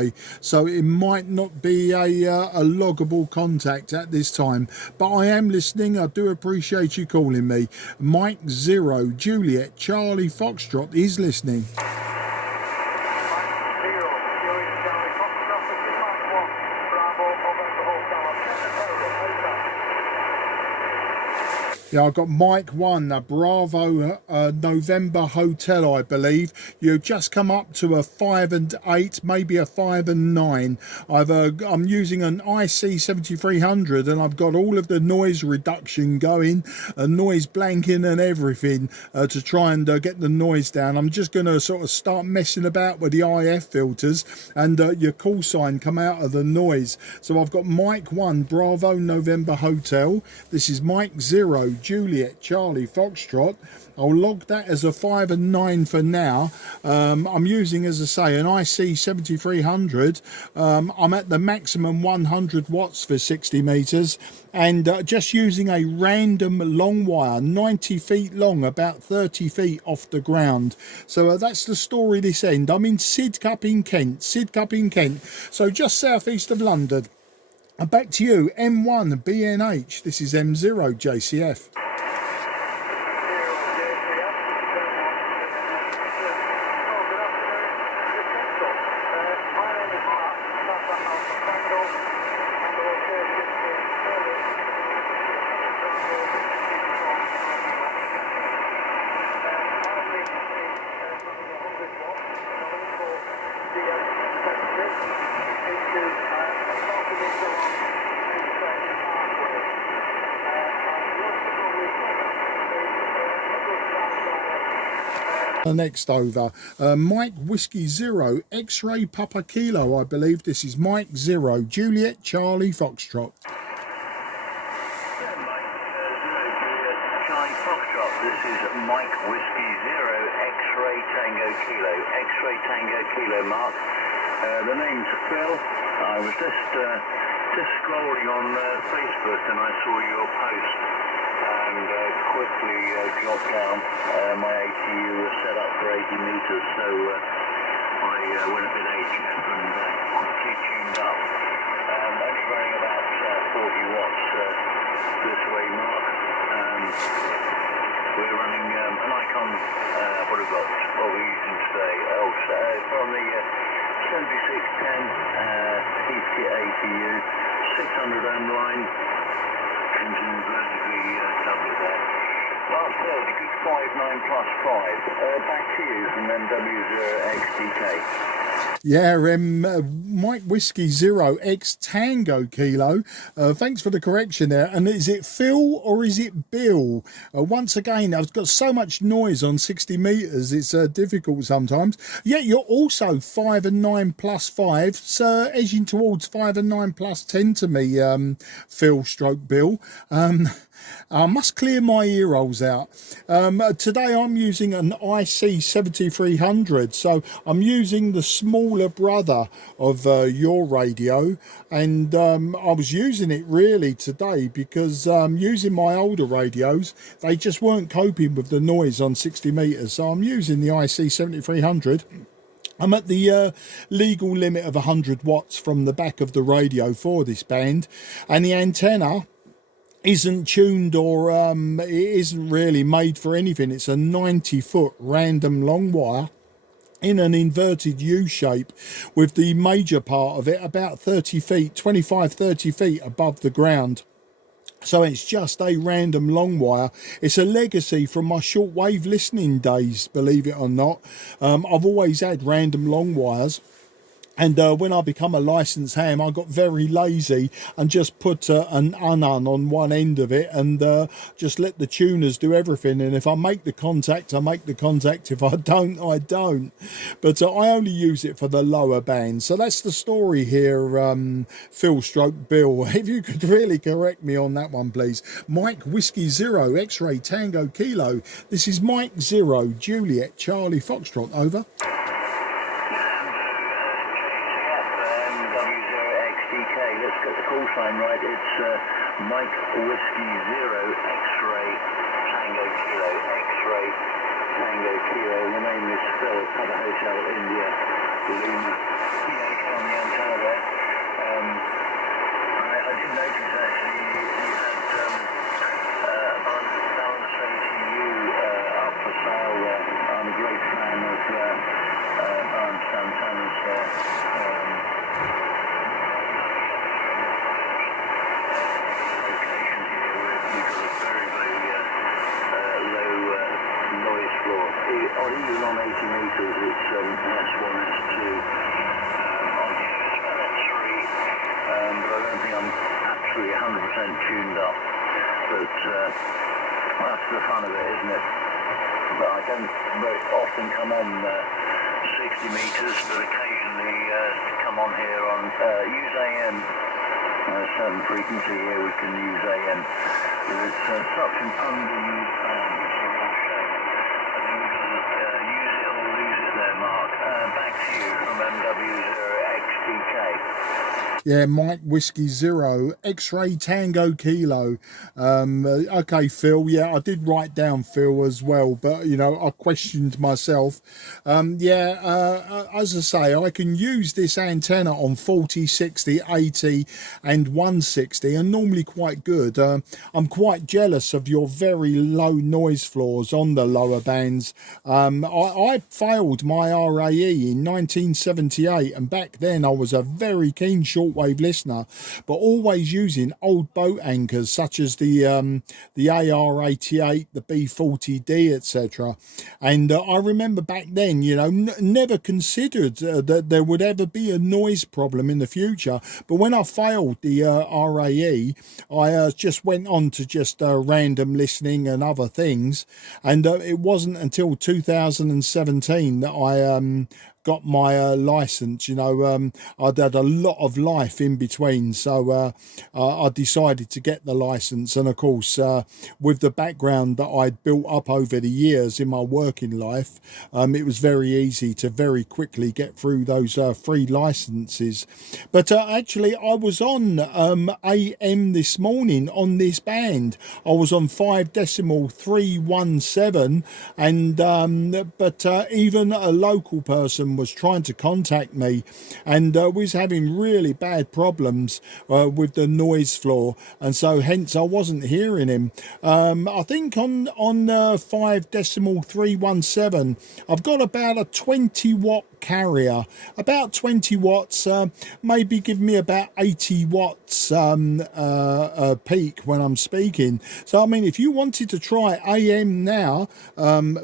away, so it might not be a loggable contact at this time, but I am listening. I do appreciate you calling me. Mike 0 Juliet Charlie Foxtrot is listening. Yeah, I've got Mike 1, Bravo November Hotel, I believe. You've just come up to a 5 and 8, maybe a 5 and 9. I'm using an IC-7300 and I've got all of the noise reduction going, noise blanking and everything to try and get the noise down. I'm just going to sort of start messing about with the IF filters and your call sign come out of the noise. So I've got Mike 1, Bravo November Hotel. This is Mike 0, Juliet Charlie Foxtrot. I'll log that as a 5 and 9 for now. I'm using, as I say, an IC-7300. I'm at the maximum 100 watts for 60 meters and just using a random long wire, 90 feet long, about 30 feet off the ground. So that's the story this end. I'm in Sidcup in Kent, so just southeast of London. And back to you, M1 BNH. This is M0 JCF. Next over, Mike Whiskey 0 X-Ray Papa Kilo, I believe. This is Mike 0 Juliet Charlie Foxtrot. Charlie Foxtrot, this is Mike Whiskey 0 X-Ray Tango Kilo, X-Ray Tango Kilo, Mark. The name's Phil. I was just scrolling on Facebook and I saw your post and quickly dropped down. My ATU was set up for 80 meters, so I went a bit HF and quickly tuned up. Only running about 40 watts this way, Mark. We're running an Icon, what have we got? What are we using today? From the 7610 Heathkit ATU, 600 ohm line, engine vertically doubled there. Last 30, good 5.9 plus 5. Back to you from MW0XDK. Yeah, Mike Whiskey 0 X Tango Kilo. Thanks for the correction there. And is it Phil or is it Bill? Once again, I've got so much noise on 60 meters, it's difficult sometimes. Yeah, you're also 5 and 9 plus 5, so edging towards 5 and 9 plus 10 to me, Phil stroke Bill. I must clear my ear holes out. Today I'm using an IC-7300, so I'm using the smaller brother of your radio, and I was using it really today because using my older radios, they just weren't coping with the noise on 60 meters, so I'm using the IC-7300. I'm at the legal limit of 100 watts from the back of the radio for this band, and the antenna isn't tuned or it isn't really made for anything. It's a 90-foot random long wire in an inverted U shape with the major part of it about 30 feet, 25-30 feet above the ground. So it's just a random long wire. It's a legacy from my shortwave listening days, believe it or not. I've always had random long wires. And when I become a licensed ham, I got very lazy and just put an unan on one end of it and just let the tuners do everything. And if I make the contact, I make the contact. If I don't, I don't. But I only use it for the lower bands. So that's the story here, Phil stroke Bill. If you could really correct me on that one, please. Mike Whiskey 0 X-Ray Tango Kilo. This is Mike 0 Juliet Charlie Foxtrot. Over. Let's get the call sign right. It's Mike Whiskey 0 X-Ray Tango Kilo, X-Ray Tango Kilo. The name is Phil, Papa Hotel India, Lima, PH on the tuned up. But that's the fun of it, isn't it? But I don't very often come on 60 meters, but occasionally come on here on use AM. A certain frequency here we can use AM. It's such an underused band, it's a real shame. I think we've got to use it or lose it there, Mark. Back to you from MW0XTK. Yeah, Mike Whiskey Zero, X-Ray Tango Kilo. Okay, Phil, yeah, I did write down Phil as well, but, you know, I questioned myself. As I say, I can use this antenna on 40, 60, 80 and 160, and normally quite good. I'm quite jealous of your very low noise floors on the lower bands. I failed my RAE in 1978, and back then I was a very keen shortwave listener, but always using old boat anchors such as the AR88, the B40D, etc. And I remember back then, you know, never considered that there would ever be a noise problem in the future. But when I failed the RAE, I just went on to just random listening and other things, and it wasn't until 2017 that I got my license. You know, I'd had a lot of life in between, so I decided to get the license. And of course, with the background that I'd built up over the years in my working life, it was very easy to very quickly get through those free licenses. But actually, I was on AM this morning on this band. I was on 5.317, and but even a local person was trying to contact me, and was having really bad problems with the noise floor, and so hence I wasn't hearing him. I think on 5.317 I've got about a 20 watt carrier, about 20 watts, maybe give me about 80 watts peak when I'm speaking. So I mean, if you wanted to try AM now,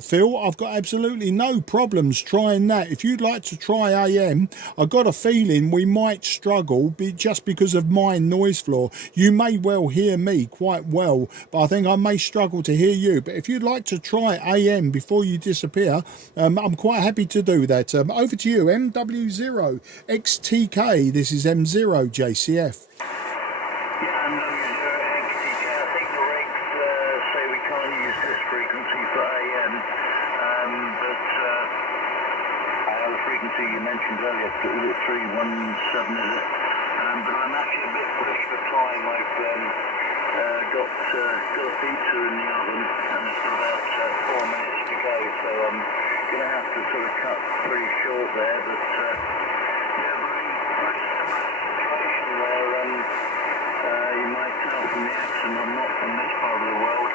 Phil, I've got absolutely no problems trying that. If you'd like to try AM, I've got a feeling we might struggle just because of my noise floor. You may well hear me quite well, but I think I may struggle to hear you. But if you'd like to try AM before you disappear, I'm quite happy to do that. Over to you, MW0XTK. This is M0JCF. Yeah, MW0XTK. I think the regs say we can't use this frequency for AM, but the frequency you mentioned earlier, 317, is it? But I'm actually a bit pushed for time. I've got a pizza in the oven, and it's about 4 minutes to go, so I'm going to have to sort of cut pretty short there. But yeah, very similar situation where you might tell from the accent I'm not from this part of the world.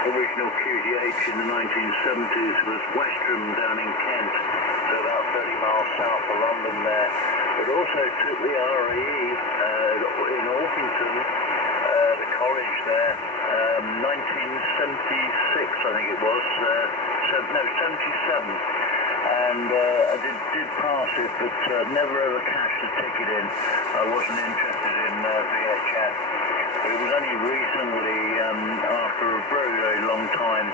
Original QTH in the 1970s was Westram down in Kent, so about 30 miles south of London there. But also took the RAE in Orpington, the college there, 1976 I think it was, 77. And I did pass it, but never ever cashed a ticket in. I wasn't interested in VHF. But it was only recently, after a very, very long time,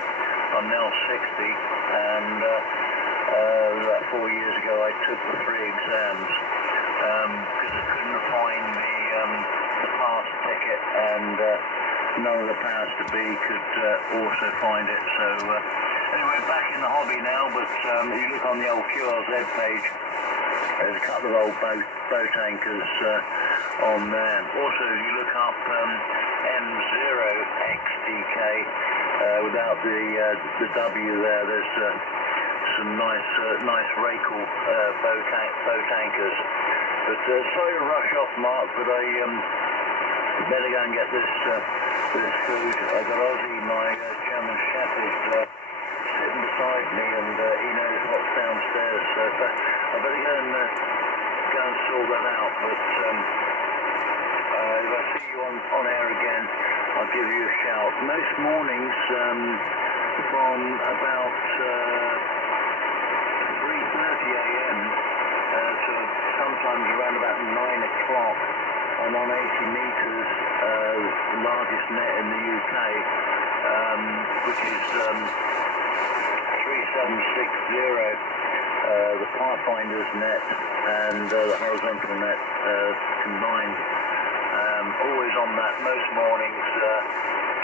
I'm now 60, and about 4 years ago I took the 3 exams, because I couldn't find the pass ticket, and none of the powers to be could also find it. So anyway, back in the hobby now, but you look on the old QRZ page, there's a couple of old boat anchors on there. Also, if you look up M0XTK without the W there, there's some nice Rakel boat anchors. But sorry to rush off, Mark, but I better go and get this food. I got Ozzy, my German Shepherd, sitting beside me, and he knows what's downstairs. So I better go and sort that out. But if I see you on air again, I'll give you a shout. Most mornings from about 3:30 a.m. to sometimes around about 9 o'clock. I'm on 80 metres, the largest net in the UK, which is 3760, the Pathfinder's net and the horizontal net combined. Always on that most mornings,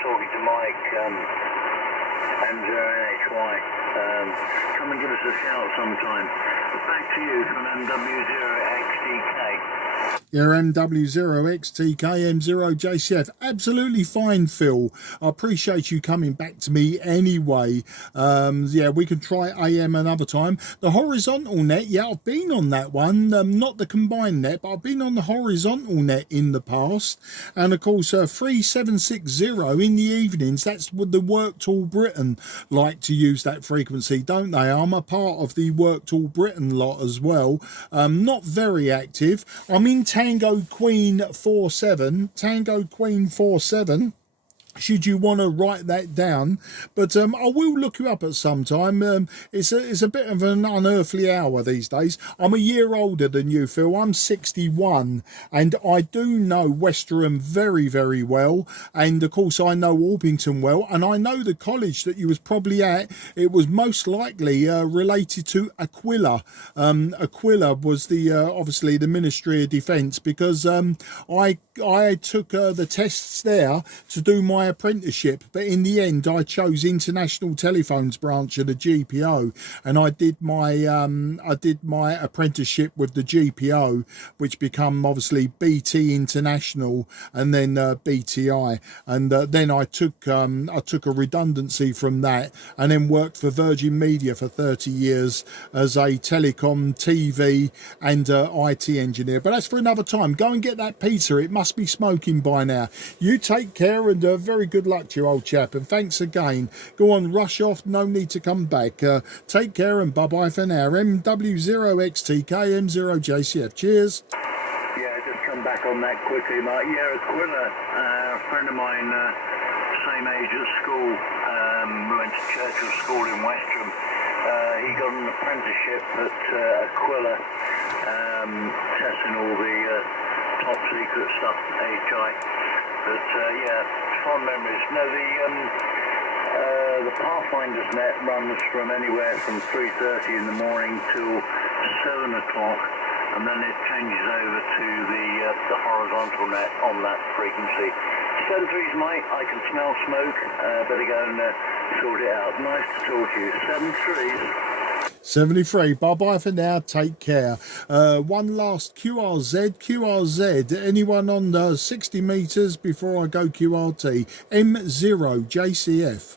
talking to Mike and NHY. Come and give us a shout sometime. Back to you from MW0XTK. Yeah, MW0XTK M0JCF. Absolutely fine, Phil. I appreciate you coming back to me anyway. Yeah, we can try AM another time. The horizontal net, yeah, I've been on that one. Not the combined net, but I've been on the horizontal net in the past. And of course, 3760 in the evenings, that's what the Work Tool Britain like to use that frequency, don't they? I'm a part of the Work Tool Britain lot as well. Not very active. I'm in Tango Queen 47, Tango Queen 47. Should you want to write that down, but I will look you up at some time. It's a bit of an unearthly hour these days. I'm a year older than you, Phil. I'm 61, and I do know Westerham very, very well, and of course I know Orpington well, and I know the college that you was probably at. It was most likely related to Aquila. Aquila was the obviously the Ministry of Defence, because I took the tests there to do my apprenticeship, but in the end I chose International Telephones branch of the GPO, and I did my apprenticeship with the GPO, which become obviously BT International and then BTI, and then I took a redundancy from that, and then worked for Virgin Media for 30 years as a telecom, TV and IT engineer. But that's for another time. Go and get that pizza, it must be smoking by now. You take care, and very good luck to you, old chap, and thanks again. Go on, rush off, no need to come back. Take care and bye bye for now. MW0XTK M0JCF. Cheers. Yeah, just come back on that quickly, Mark. Yeah, Aquila, a friend of mine, same age at school, we went to Churchill School in Westerham. He got an apprenticeship at Aquila, testing all the top secret stuff, HI. But yeah, fond memories. No, the Pathfinder's net runs from anywhere from 3:30 in the morning till 7 o'clock, and then it changes over to the horizontal net on that frequency. 73's, mate. I can smell smoke. Better go and sort it out. Nice to talk to you. 73's. 73, bye bye for now, take care. One last QRZ, anyone on 60 metres before I go QRT? M0JCF.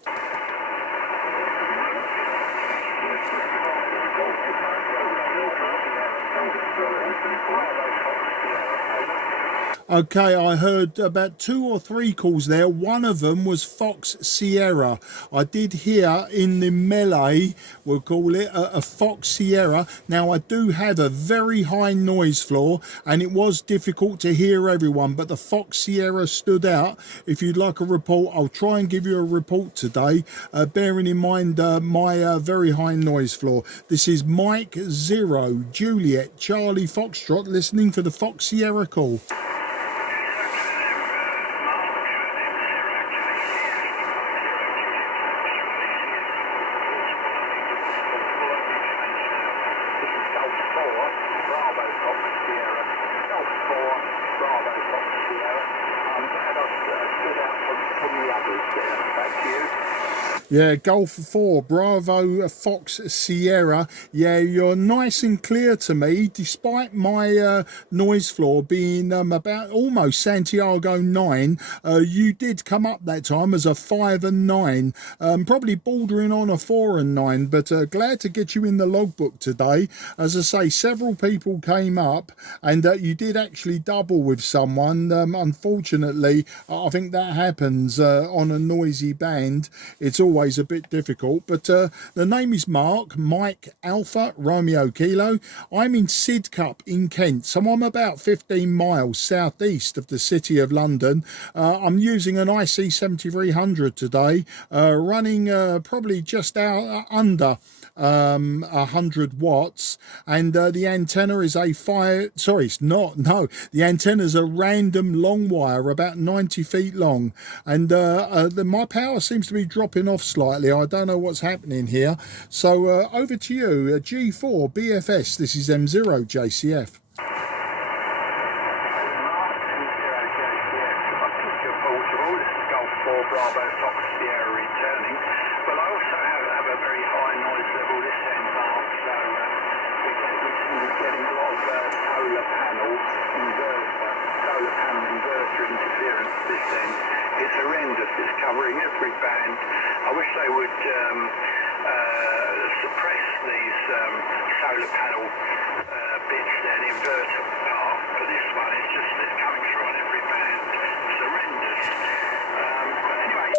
Okay, I heard about 2 or 3 calls there. One of them was Fox Sierra. I did hear in the melee, we'll call it, a Fox Sierra. Now, I do have a very high noise floor, and it was difficult to hear everyone, but the Fox Sierra stood out. If you'd like a report, I'll try and give you a report today, bearing in mind my very high noise floor. This is Mike 0, Juliet, Charlie Foxtrot, listening for the Fox Sierra call. Yeah, Golf 4, Bravo, Fox, Sierra. Yeah, you're nice and clear to me, despite my noise floor being about almost Santiago 9. You did come up that time as a 5 and 9, probably bordering on a 4 and 9, but glad to get you in the logbook today. As I say, several people came up, and you did actually double with someone. Unfortunately, I think that happens on a noisy band. It's always always a bit difficult, but the name is Mark, Mike Alpha Romeo Kilo. I'm in Sidcup in Kent, so I'm about 15 miles southeast of the city of London. I'm using an IC-7300 today, running probably just out under 100 watts, and the antenna is a the antenna's a random long wire about 90 feet long, and my power seems to be dropping off slightly. I don't know what's happening here, so over to you. G4 BFS, this is M0JCF. Bravo Fox Sierra returning, but I also have a very high noise level this end, Mark, so we're getting a lot of solar panel inverter interference this end. It's horrendous, it's covering every band. I wish they would suppress these solar panel bits there, the inverter part, but this one is just, it's coming through on every band. It's horrendous. But anyway,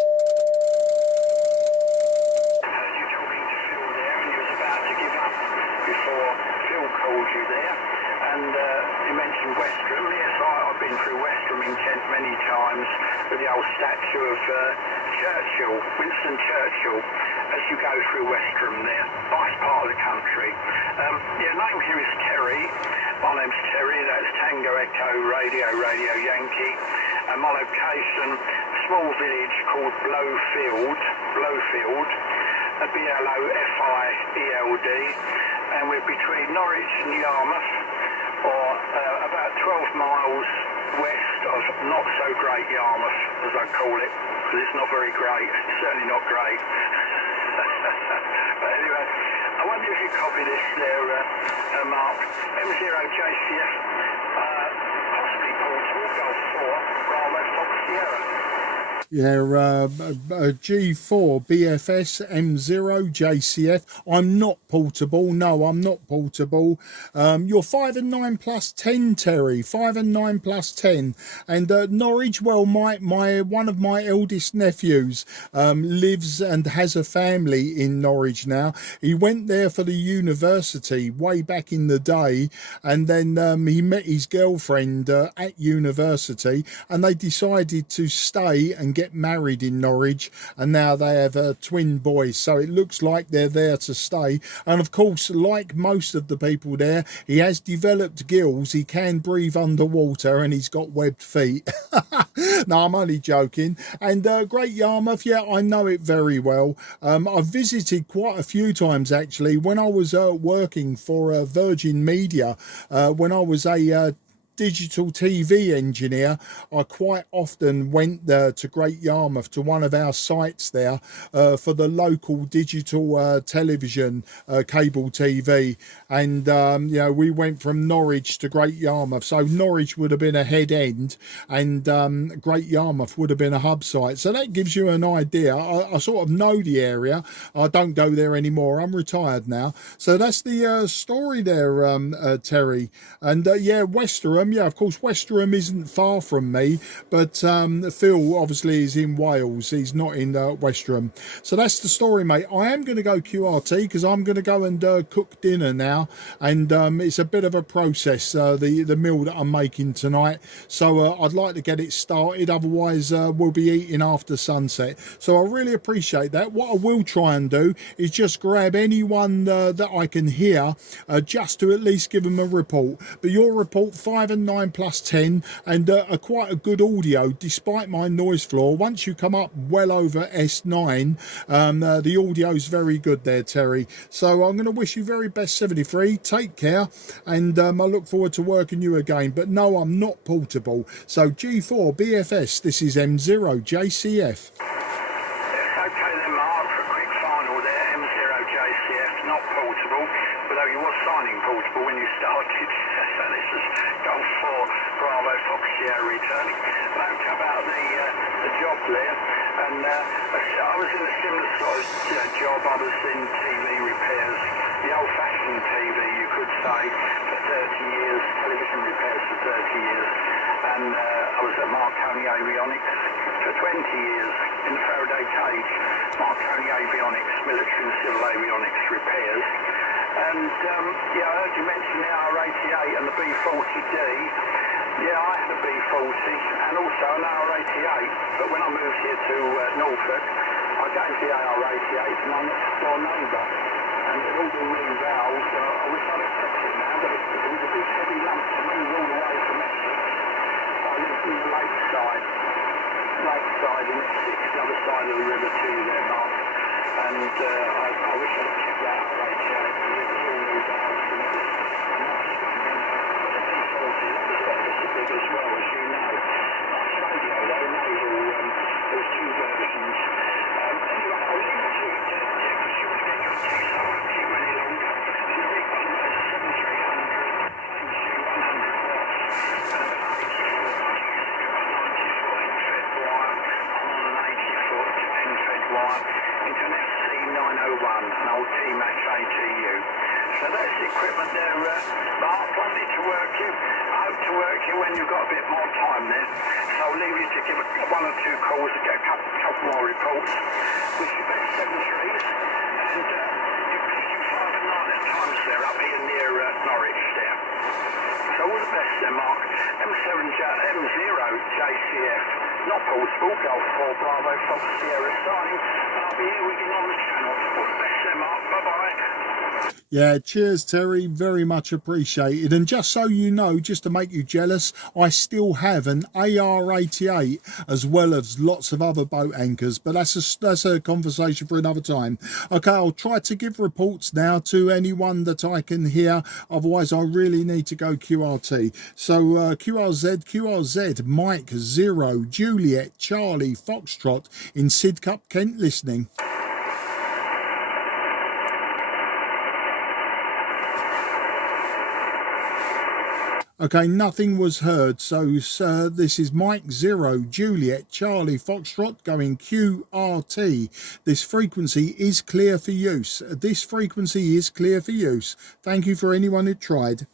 heard you talking to Phil there, and you was about to give up before Phil called you there, and you mentioned Westerham. Yes, I've been through Westerham in Kent many times with the old statue of Churchill, Winston Churchill, as you go through Westerham there. Nice part of the country. Your name here is Terry. My name's Terry, that's Tango Echo Radio Yankee. And my location, small village called Blowfield, Blowfield, and we're between Norwich and Yarmouth, or about 12 miles west of not so great Yarmouth, as I call it, because it's not very great, it's certainly not great. But anyway, I wonder if you copy this there, Mark. M0JCF, possibly portable, Golf 4, Bravo Fox Sierra. Yeah, G4 BFS M0JCF. I'm not portable. No, I'm not portable. You're 5 and 9 plus 10, Terry. 5 and 9 plus 10. And Norwich, well, one of my eldest nephews lives and has a family in Norwich now. He went there for the university way back in the day, and then he met his girlfriend at university, and they decided to stay and get married in Norwich, and now they have twin boys, so it looks like they're there to stay. And of course, like most of the people there, he has developed gills, he can breathe underwater, and he's got webbed feet. No, I'm only joking. And Great Yarmouth, yeah, I know it very well. I've visited quite a few times actually when I was working for Virgin Media, when I was a digital TV engineer. I quite often went to Great Yarmouth, to one of our sites there, for the local digital television, cable TV, and you know, we went from Norwich to Great Yarmouth, so Norwich would have been a head end, and Great Yarmouth would have been a hub site, so that gives you an idea. I sort of know the area. I don't go there anymore, I'm retired now. So that's the story there, Terry. And yeah, Westerham, yeah, of course Westerham isn't far from me, but Phil obviously is in Wales, he's not in Westerham. So that's the story, mate. I am going to go QRT because I'm going to go and cook dinner now, and it's a bit of a process, the meal that I'm making tonight, so I'd like to get it started, otherwise we'll be eating after sunset. So I really appreciate that. What I will try and do is just grab anyone that I can hear, just to at least give them a report. But your report, 5 and 9 plus 10, and quite a good audio despite my noise floor. Once you come up well over S9, the audio is very good there, Terry. So I'm going to wish you very best 73. Take care, and I look forward to working you again. But no, I'm not portable. So G4 BFS, this is M0JCF. Okay then, Mark, for a quick final there, M0JCF, not portable, although you was signing portable when you started. So this is Golf 4 Bravo Fox Sierra returning. Don't come out the job there, and I was in a similar sort of job. I was in TV repairs, the old-fashioned TV, you could say, for 30 years, television repairs for 30 years, and I was at Marconi Avionics for 20 years in the Faraday cage. Marconi Avionics, military and civil avionics repairs. And yeah, I heard you mention the R88 and the B40D. Yeah, I had a B40 and also an R88, but when I moved here to Norfolk, I gave the AR88 to my next door neighbour, and it all been new valves. I wish I'd have kept it now, but it was a big heavy lump to move all the way from Essex. I lived in the lakeside in Essex, the other side of the river to you there, Mark, and I wish I'd have kept that R88 because it was all new valves and it was a nice one. But the B40, that was quite big as well, as you know. Nice radio though, nasal, there's two versions. Anyway, I'll leave it to you to because you want to get your tea, so I won't keep you any longer. And the big one was 7300, same shoe, 100 watts, 84 inch fed wire. I'm on an 80-foot end fed wire into an FC901, an old T-Max ATU. So that's the equipment there, Mark. Plenty to work you. I hope to work you when you've got a bit more time there. So I'll leave you to give one or two calls and get a couple more reports. Wish you best 73s. And you're picking 5 and 9 at times there up here near Norwich there. So all the best there, Mark. M0JCF. Not portable. Golf 4 Bravo Fox Sierra signing. And I'll be here wigging on the channel. All the best there, Mark. Bye-bye. Yeah, cheers, Terry. Very much appreciated. And just so you know, just to make you jealous, I still have an AR88 as well as lots of other boat anchors. But that's a conversation for another time. Okay, I'll try to give reports now to anyone that I can hear. Otherwise, I really need to go QRT. So QRZ, Mike 0, Juliet, Charlie, Foxtrot in Sidcup, Kent, listening. Okay, nothing was heard. So this is Mike 0, Juliet, Charlie, Foxtrot going QRT. This frequency is clear for use. This frequency is clear for use. Thank you for anyone who tried.